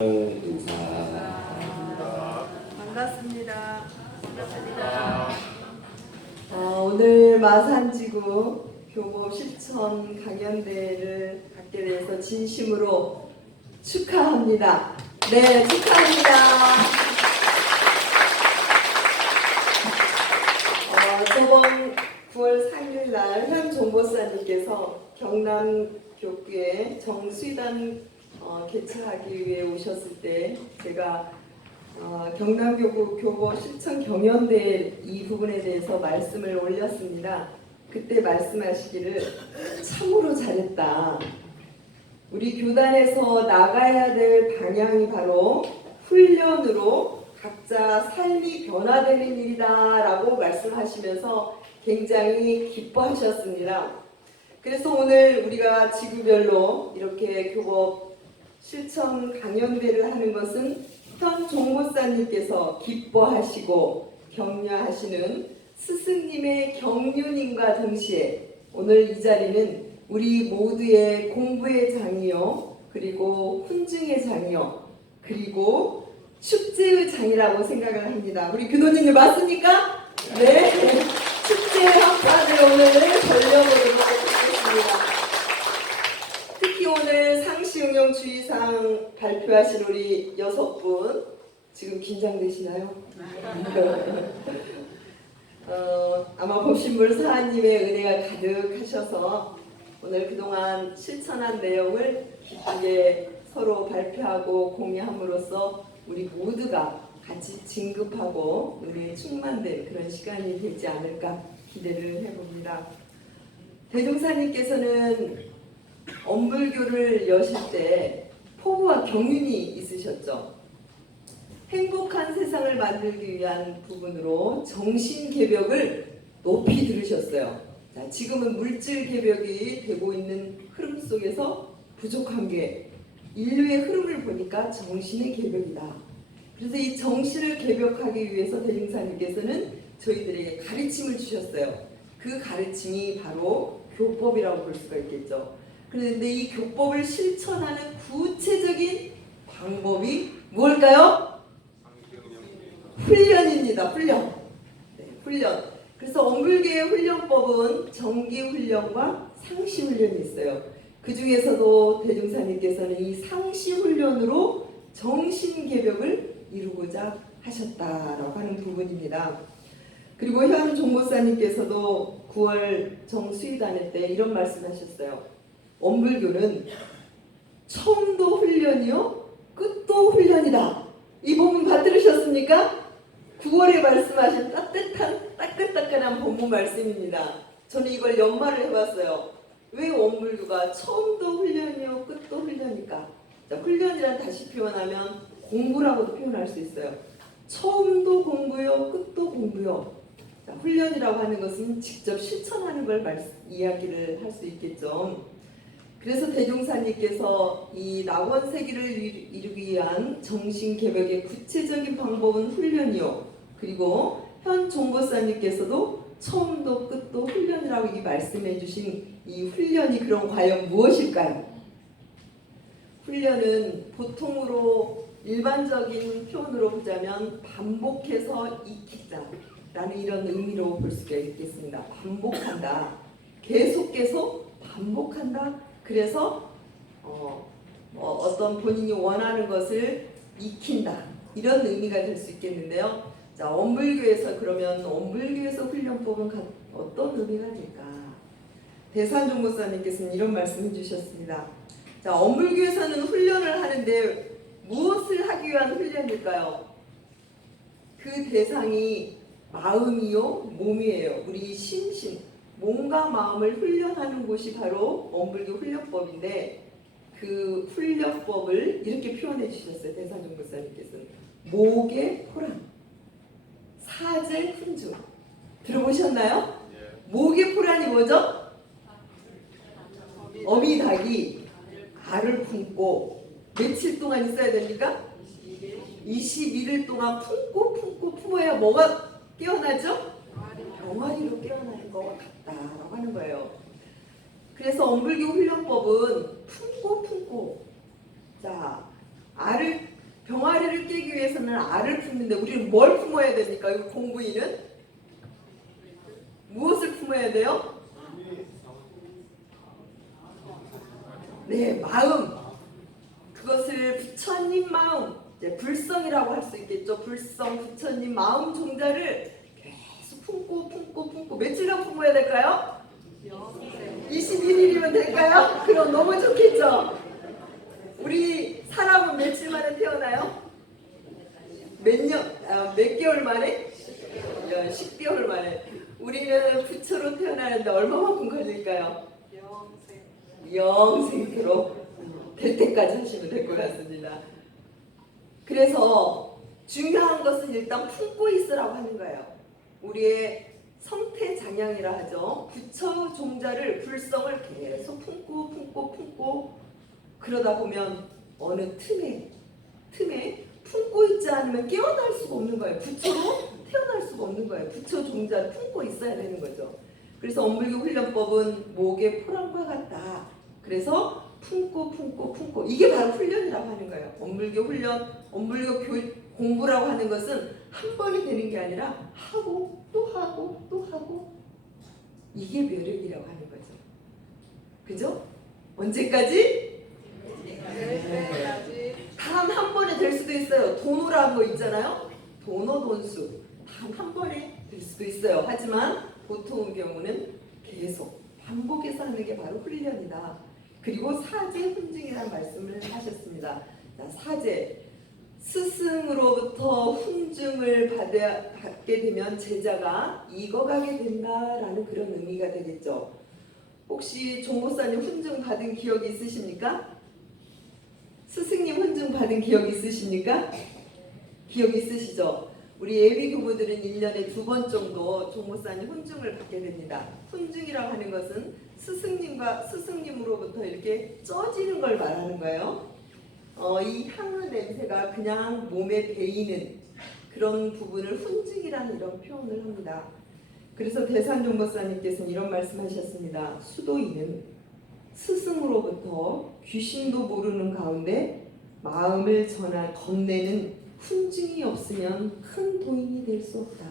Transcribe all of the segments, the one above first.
인사. 반갑습니다. 오늘 마산지구 교보 실천 강연대회를 갖게 돼서 진심으로 축하합니다. 네, 축하합니다. 저번 9월 3일 날 현 종보사님께서 경남교구에 정수단 개최하기 위해 오셨을 때 제가 경남교구 교보 실천 경연대회 이 부분에 대해서 말씀을 올렸습니다. 그때 말씀하시기를 참으로 잘했다. 우리 교단에서 나가야 될 방향이 바로 훈련으로 각자 삶이 변화되는 일이다 라고 말씀하시면서 굉장히 기뻐하셨습니다. 그래서 오늘 우리가 지구별로 이렇게 교법 실천 강연대를 하는 것은 현 종보사님께서 기뻐하시고 격려하시는 스승님의 경륜임과 동시에 오늘 이 자리는 우리 모두의 공부의 장이요, 그리고 훈증의 장이요, 그리고 축제의 장이라고 생각을 합니다. 우리 교도님들 맞습니까? 네. 축제 한판을 오늘 벌려보도록 하겠습니다. 특히 오늘 상시응용 주의사항 발표하신 우리 6분 지금 긴장되시나요? 아마 법신물 사하님의 은혜가 가득하셔서 오늘 그동안 실천한 내용을 기쁘게 서로 발표하고 공유함으로써 우리 모두가 같이 진급하고 은혜에 충만된 그런 시간이 되지 않을까 기대를 해봅니다. 대종사님께서는 엄불교를 여실 때 포부와 경륜이 있으셨죠. 행복한 세상을 만들기 위한 부분으로 정신개벽을 높이 들으셨어요. 자, 지금은 물질개벽이 되고 있는 흐름 속에서 부족한 게 인류의 흐름을 보니까 정신의 개벽이다. 그래서 이 정신을 개벽하기 위해서 대중사님께서는 저희들에게 가르침을 주셨어요. 그 가르침이 바로 교법이라고 볼 수가 있겠죠. 그런데 이 교법을 실천하는 구체적인 방법이 무엇일까요? 훈련입니다. 훈련. 네, 훈련. 그래서 엄불교의 훈련법은 정기훈련과 상시훈련이 있어요. 그 중에서도 대중사님께서는 이 상시훈련으로 정신개벽을 이루고자 하셨다라고 하는 부분입니다. 그리고 현 종보사님께서도 9월 정수의단회 때 이런 말씀하셨어요. 엄불교는 처음도 훈련이요 끝도 훈련이다. 이 부분 받들으셨습니까? 9월에 말씀하신 따끈따끈한 본문 말씀입니다. 저는 이걸 연말을 해봤어요. 왜 엄불교가 처음도 훈련이요 끝도 훈련일까? 자, 훈련이란 다시 표현하면 공부라고도 표현할 수 있어요. 처음도 공부요 끝도 공부요. 자, 훈련이라고 하는 것은 직접 실천하는 걸 이야기를 할 수 있겠죠. 그래서 대종사님께서 이 낙원세기를 이루기 위한 정신개벽의 구체적인 방법은 훈련이요. 그리고 현 종보사님께서도 처음도 끝도 훈련이라고 이 말씀해 주신 이 훈련이 그럼 과연 무엇일까요? 훈련은 보통으로 일반적인 표현으로 보자면 반복해서 익히자라는 이런 의미로 볼 수가 있겠습니다. 반복한다. 계속 반복한다. 그래서 어떤 본인이 원하는 것을 익힌다. 이런 의미가 될 수 있겠는데요. 자, 엄불교에서 그러면 엄불교에서 훈련법은 어떤 의미가 될까? 대산종보사님께서는 이런 말씀해 주셨습니다. 자, 엄불교에서는 훈련을 하는데 무엇을 하기 위한 훈련일까요? 그 대상이 마음이요, 몸이에요. 우리 심신, 몸과 마음을 훈련하는 곳이 바로 엄불교 훈련법인데 그 훈련법을 이렇게 표현해 주셨어요. 대산종보사님께서는 목의 포랑, 사제 훈중. 들어보셨나요? 목의 포란이 뭐죠? 어미 닭이 알을 품고 며칠 동안 있어야 됩니까? 21일 동안 품고 품어야 뭐가 깨어나죠? 병아리로 깨어나는 것 같다라고 하는 거예요. 그래서 엄불교 훈련법은 품고 자 병아리를 깨기 위해서는 알을 품는데 우리는 뭘 품어야 됩니까? 이 공부인은 무엇을 품어야 돼요? 네, 마음. 그것을 부처님 마음, 이제 불성이라고 할 수 있겠죠. 불성, 부처님 마음 종자를 계속 품고 며칠간 품어야 될까요? 21일이면 될까요? 그럼 너무 좋겠죠. 우리 사람은 며칠 만에 태어나요? 몇 개월 만에? 10개월 만에. 우리는 부처로 태어나는데 얼마만큼 걸릴까요? 영생으로 될 때까지 하시면 될 것 같습니다. 그래서 중요한 것은 일단 품고 있으라고 하는 거예요. 우리의 성태장양이라 하죠. 부처 종자를 불성을 계속 품고 그러다 보면 어느 틈에 품고 있지 않으면 깨어날 수가 없는 거예요. 부처로 태어날 수가 없는 거예요. 부처 종자를 품고 있어야 되는 거죠. 그래서 엄불교 훈련법은 목의 포랑과 같다. 그래서 품고 이게 바로 훈련이라고 하는 거예요. 엄불교 훈련, 엄불교 공부라고 하는 것은 한 번이 되는 게 아니라 하고 또 하고 이게 묘력이라고 하는 거죠. 그죠? 언제까지? 단 한 번에 될 수도 있어요. 도노라는 거 있잖아요. 도노돈수 단 한 번에 될 수도 있어요. 하지만 보통의 경우는 계속 반복해서 하는 게 바로 훈련이다. 그리고 사제 훈증이라는 말씀을 하셨습니다. 자, 사제 스승으로부터 훈증을 받게 되면 제자가 익어가게 된다라는 그런 의미가 되겠죠. 혹시 종목사님 훈증 받은 기억이 있으십니까? 스승님 훈증 받은 기억이 있으십니까? 기억이 있으시죠? 우리 예비 교부들은 1년에 2번 정도 종목사님 훈증을 받게 됩니다. 훈증이라고 하는 것은 스승님으로부터 이렇게 쪄지는 걸 말하는 거예요. 이 향의 냄새가 그냥 몸에 배이는 그런 부분을 훈증이라는 이런 표현을 합니다. 그래서 대산종목사님께서는 이런 말씀하셨습니다. 수도인은 스승으로부터 귀신도 모르는 가운데 마음을 건네는 훈증이 없으면 큰 도인이 될 수 없다.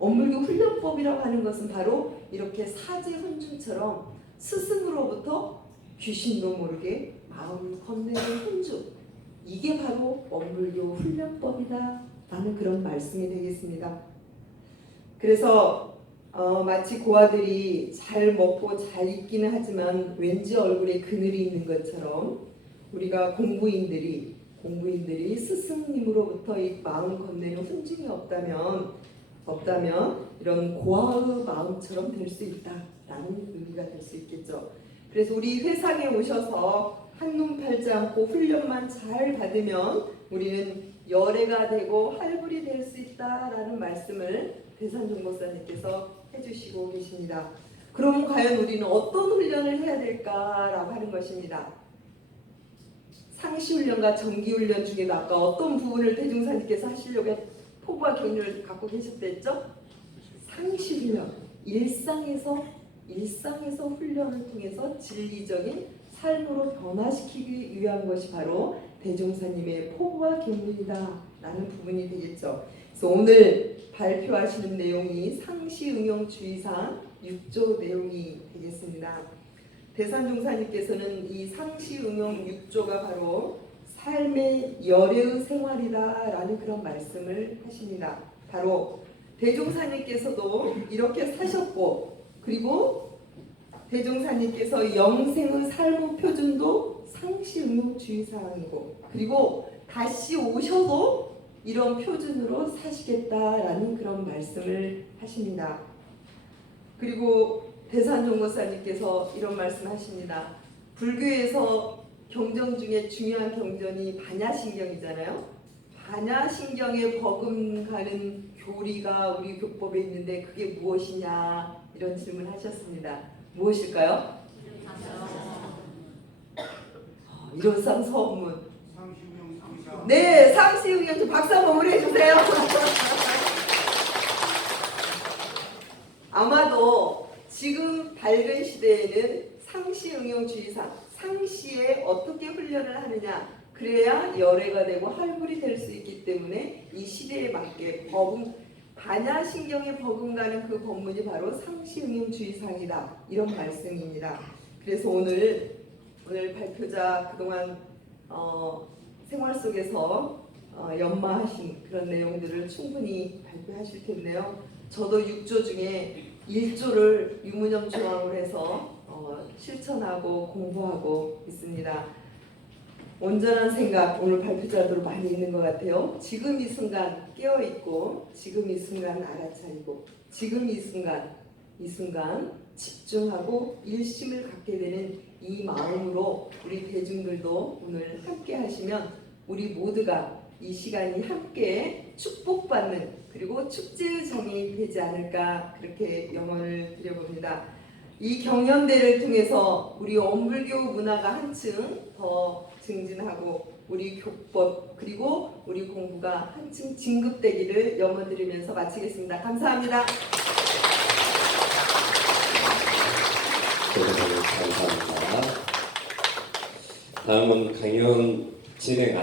엄불교 훈련법이라고 하는 것은 바로 이렇게 사제 훈증처럼 스승으로부터 귀신도 모르게 마음을 건네는 훈증, 이게 바로 엄불교 훈련법이다 라는 그런 말씀이 되겠습니다. 그래서 마치 고아들이 잘 먹고 잘 있기는 하지만 왠지 얼굴에 그늘이 있는 것처럼 우리가 공부인들이 스승님으로부터 이 마음 건네는 훈증이 없다면 이런 고아의 마음처럼 될 수 있다라는 의미가 될 수 있겠죠. 그래서 우리 회상에 오셔서 한눈 팔지 않고 훈련만 잘 받으면 우리는 열애가 되고 활불이 될 수 있다라는 말씀을 대산종목사님께서 해주시고 계십니다. 그럼 과연 우리는 어떤 훈련을 해야 될까라고 하는 것입니다. 상시훈련과 정기훈련 중에도 아까 어떤 부분을 대중사님께서 하시려고 포부와 격려를 갖고 계셨댔죠? 상시훈련, 일상에서 훈련을 통해서 진리적인 삶으로 변화시키기 위한 것이 바로 대종사님의 포부와 격려이다라는 부분이 되겠죠. 그래서 오늘 발표하시는 내용이 상시응용주의상 6조 내용이 되겠습니다. 대산종사님께서는 이 상시응용 6조가 바로 삶의 열애의 생활이다라는 그런 말씀을 하십니다. 바로 대종사님께서도 이렇게 사셨고, 그리고 대종사님께서 영생의 삶의 표준도 상시응용주의사항이고, 그리고 다시 오셔도 이런 표준으로 사시겠다라는 그런 말씀을 하십니다. 그리고 대산종목사님께서 이런 말씀하십니다. 불교에서 경전 중에 중요한 경전이 반야신경이잖아요. 반야신경에 버금가는 교리가 우리 교법에 있는데 그게 무엇이냐 이런 질문하셨습니다. 무엇일까요? 일원상서문. 네, 상시응용 좀 박수 한번 해주세요. 아마도 지금 밝은 시대에는 상시응용주의상, 상시에 어떻게 훈련을 하느냐, 그래야 열애가 되고 활물이 될 수 있기 때문에 이 시대에 맞게 반야신경에 버금가는 그 법문이 바로 상시응용주의상이다, 이런 말씀입니다. 그래서 오늘 발표자 그동안 생활 속에서 연마하신 그런 내용들을 충분히 발표하실 텐데요. 저도 6조 중에 1조를 유무념 조항을 해서 실천하고 공부하고 있습니다. 온전한 생각, 오늘 발표자들로 많이 있는 것 같아요. 지금 이 순간 깨어있고, 지금 이 순간 알아차리고, 지금 이 순간 집중하고 일심을 갖게 되는 이 마음으로 우리 대중들도 오늘 함께 하시면 우리 모두가 이 시간이 함께 축복받는, 그리고 축제의 정이 되지 않을까, 그렇게 염원을 드려봅니다. 이 경연대를 통해서 우리 엄불교 문화가 한층 더 증진하고 우리 교법 그리고 우리 공부가 한층 진급되기를 염원드리면서 마치겠습니다. 감사합니다. 감사합니다. 다음은 강연 진행